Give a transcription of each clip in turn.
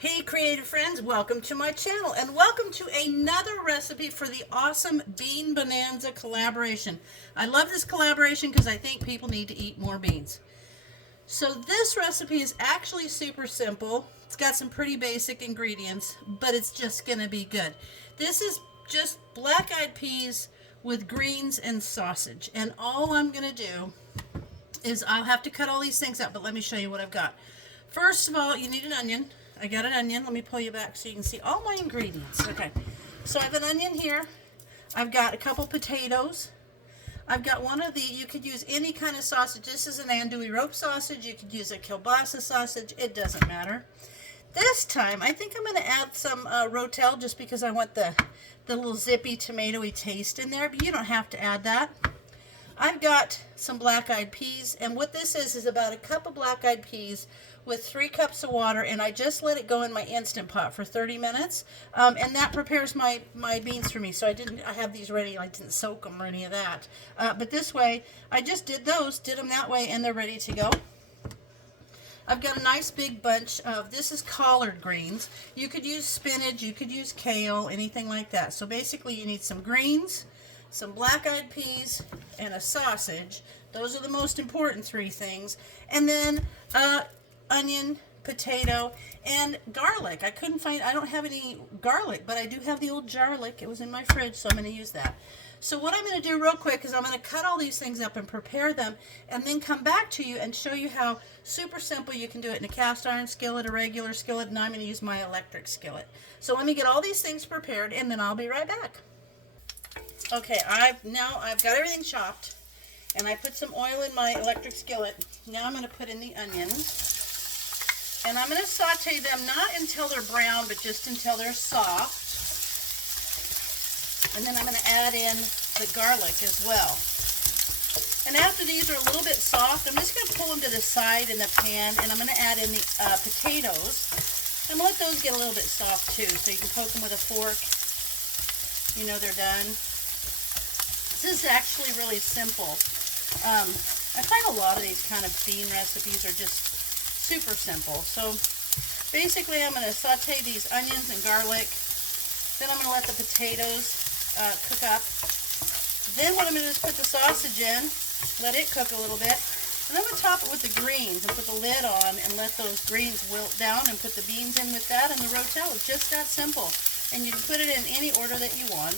Hey creative friends, welcome to my channel and welcome to another recipe for the awesome Bean Bonanza collaboration. I love this collaboration because I think people need to eat more beans. So this recipe is actually super simple. It's got some pretty basic ingredients, but it's just going to be good. This is just black-eyed peas with greens and sausage. And all I'm going to do is I'll have to cut all these things out, but let me show you what I've got. First of all, you need an onion. I got an onion. Let me pull you back so you can see all my ingredients. Okay, so I have an onion here. I've got a couple potatoes. I've got one of the, you could use any kind of sausage. This is an andouille rope sausage. You could use a kielbasa sausage. It doesn't matter. This time, I think I'm going to add some rotel just because I want the little zippy tomatoey taste in there, but you don't have to add that. I've got some black-eyed peas, and what this is about a cup of black-eyed peas with 3 cups of water, and I just let it go in my Instant Pot for 30 minutes, and that prepares my beans for me. So I have these ready. I didn't soak them or any of that, but this way I just did them that way, and they're ready to go. I've got a nice big bunch of, this is collard greens. You could use spinach, you could use kale, anything like that. So basically you need some greens, some black-eyed peas, and a sausage. Those are the most important 3 things. And then onion, potato, and garlic. I don't have any garlic, but I do have the old jarlic. It was in my fridge, so I'm going to use that. So what I'm going to do real quick is I'm going to cut all these things up and prepare them, and then come back to you and show you how super simple you can do it in a cast iron skillet, a regular skillet, and I'm going to use my electric skillet. So let me get all these things prepared, and then I'll be right back. Okay, I've got everything chopped, and I put some oil in my electric skillet. Now I'm going to put in the onions, and I'm going to saute them not until they're brown, but just until they're soft. And then I'm going to add in the garlic as well. And after these are a little bit soft, I'm just going to pull them to the side in the pan, and I'm going to add in the potatoes. I'm going to let those get a little bit soft too, so you can poke them with a fork. You know they're done. This is actually really simple. I find a lot of these kind of bean recipes are just super simple. So basically I'm going to saute these onions and garlic. Then I'm going to let the potatoes cook up. Then what I'm going to do is put the sausage in, let it cook a little bit. And I'm going to top it with the greens and put the lid on and let those greens wilt down and put the beans in with that and the rotel. It's just that simple. And you can put it in any order that you want.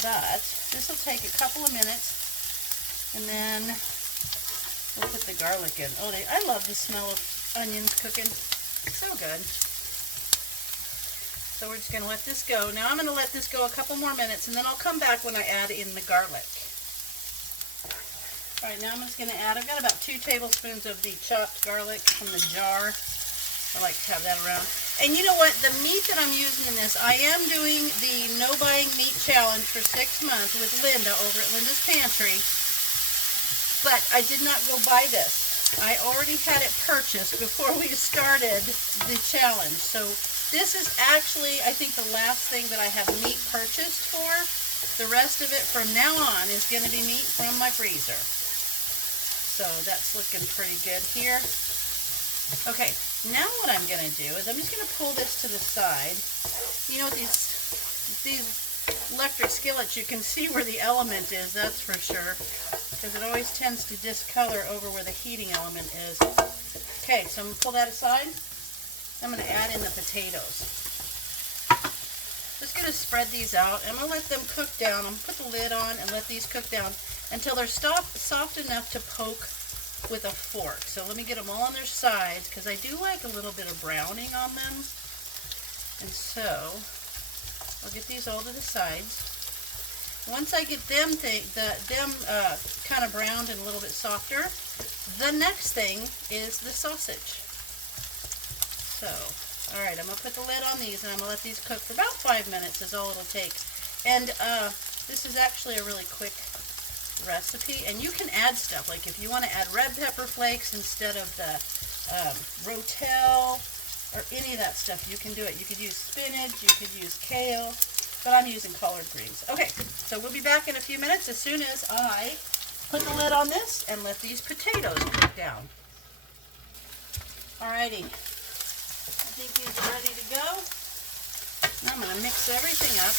But this will take a couple of minutes, and then we'll put the garlic in. Oh, I love the smell of onions cooking. So good. So we're just going to let this go. Now I'm going to let this go a couple more minutes, and then I'll come back when I add in the garlic. All right, now I'm just going to add, I've got about 2 tablespoons of the chopped garlic from the jar. I like to have that around. And you know what? The meat that I'm using in this, I am doing the No Buying Meat Challenge for 6 months with Linda over at Linda's Pantry. But I did not go buy this. I already had it purchased before we started the challenge. So this is actually, I think, the last thing that I have meat purchased for. The rest of it from now on is going to be meat from my freezer. So that's looking pretty good here. Okay, now what I'm going to do is I'm just going to pull this to the side. You know, these electric skillets, you can see where the element is, that's for sure, because it always tends to discolor over where the heating element is. Okay, so I'm going to pull that aside. I'm going to add in the potatoes. Just going to spread these out. I'm going to let them cook down. I'm going to put the lid on and let these cook down until they're soft enough to poke with a fork. So let me get them all on their sides, because I do like a little bit of browning on them. And so I'll get these all to the sides. Once I get them kind of browned and a little bit softer, the next thing is the sausage. So, all right, I'm going to put the lid on these, and I'm going to let these cook for about 5 minutes is all it'll take. And this is actually a really quick recipe, and you can add stuff, like if you want to add red pepper flakes instead of the rotel or any of that stuff, you can do it. You could use spinach, you could use kale, but I'm using collard greens. Okay, so we'll be back in a few minutes as soon as I put the lid on this and let these potatoes cook down. Alrighty, think he's ready to go. Now I'm going to mix everything up.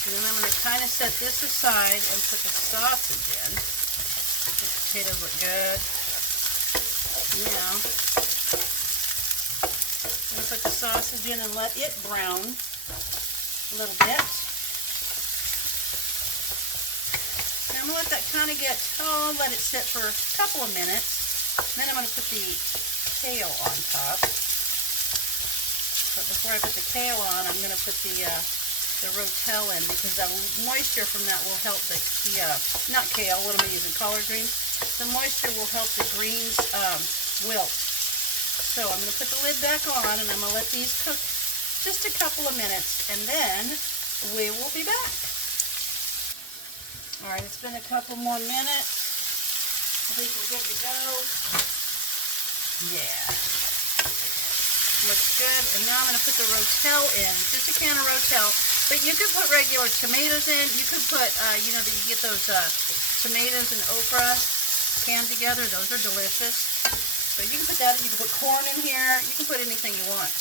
And then I'm going to kind of set this aside and put the sausage in. The potatoes look good. Now, I'm going to put the sausage in and let it brown a little bit. Now I'm going to let that kind of get, let it sit for a couple of minutes. Then I'm going to put the kale on top. But before I put the kale on, I'm going to put the rotel in, because the moisture from that will help the not kale, what am I using, collard greens? The moisture will help the greens wilt. So I'm going to put the lid back on, and I'm going to let these cook just a couple of minutes, and then we will be back. All right, it's been a couple more minutes. I think we're good to go. Yeah. Looks good. And now I'm going to put the rotel in, just a can of rotel. But you could put regular tomatoes in. You could put, you get those tomatoes and okra canned together. Those are delicious. So you can put that, you can put corn in here. You can put anything you want.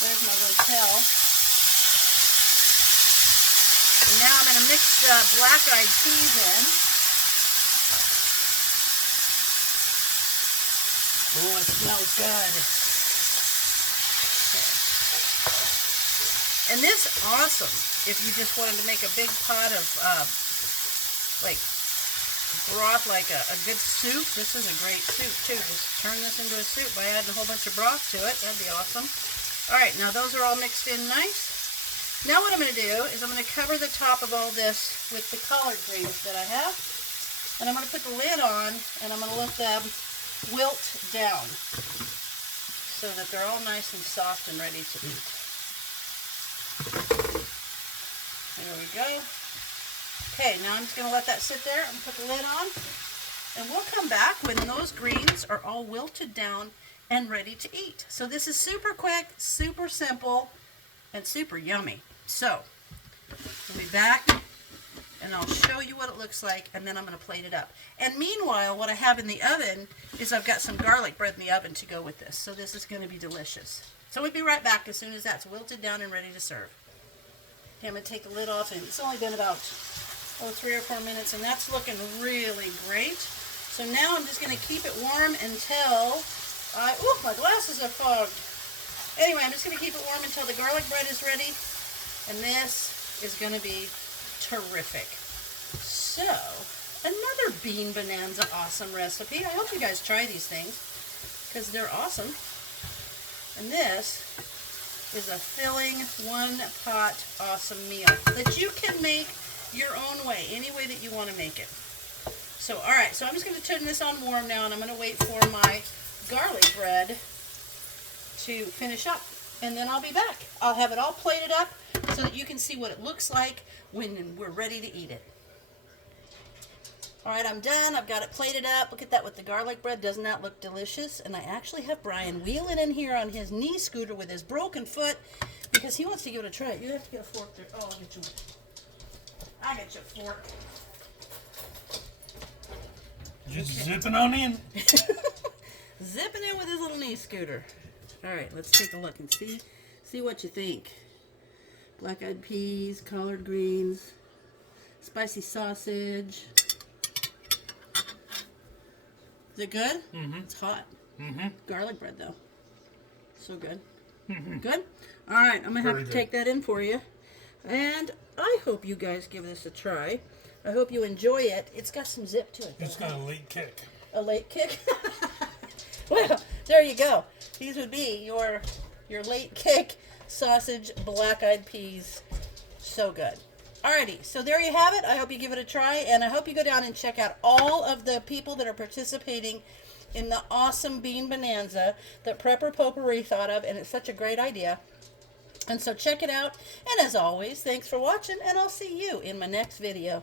There's my rotel. And now I'm going to mix the black-eyed peas in. Oh, it smells good. And this is awesome if you just wanted to make a big pot of like broth, like a good soup. This is a great soup too. Just turn this into a soup by adding a whole bunch of broth to it. That'd be awesome. Alright, now those are all mixed in nice. Now what I'm going to do is I'm going to cover the top of all this with the collard greens that I have. And I'm going to put the lid on, and I'm going to let them wilt down so that they're all nice and soft and ready to eat. There we go. Okay, now I'm just going to let that sit there and put the lid on. And we'll come back when those greens are all wilted down and ready to eat. So this is super quick, super simple, and super yummy. So, we'll be back, and I'll show you what it looks like, and then I'm going to plate it up. And meanwhile, what I have in the oven is I've got some garlic bread in the oven to go with this. So this is going to be delicious. So we'll be right back as soon as that's wilted down and ready to serve. Okay, I'm going to take the lid off, and it's only been about 3 or 4 minutes, and that's looking really great. So now I'm just going to keep it warm until my glasses are fogged. Anyway, I'm just going to keep it warm until the garlic bread is ready, and this is going to be terrific. So, another Bean Bonanza awesome recipe. I hope you guys try these things, because they're awesome. And this is a filling, one-pot awesome meal that you can make your own way, any way that you want to make it. So, alright, so I'm just going to turn this on warm now, and I'm going to wait for my garlic bread to finish up, and then I'll be back. I'll have it all plated up so that you can see what it looks like when we're ready to eat it. Alright, I'm done. I've got it plated up. Look at that with the garlic bread. Doesn't that look delicious? And I actually have Brian wheeling in here on his knee scooter with his broken foot because he wants to give it a try. You have to get a fork there. Oh, I'll get you a fork. Just zipping on in. Zipping in with his little knee scooter. Alright, let's take a look and see what you think. Black-eyed peas, collard greens, spicy sausage. Is it good? Mm-hmm. It's hot. Mm-hmm. Garlic bread, though. So good. Mm-hmm. Good? Alright, I'm going to have to take that in for you. And I hope you guys give this a try. I hope you enjoy it. It's got some zip to it. It's got a late kick. A late kick? Well, there you go. These would be your late kick sausage black-eyed peas. So good. Alrighty, so there you have it. I hope you give it a try, and I hope you go down and check out all of the people that are participating in the awesome Bean Bonanza that Prepper Potpourri thought of, and it's such a great idea. And so check it out, and as always, thanks for watching, and I'll see you in my next video.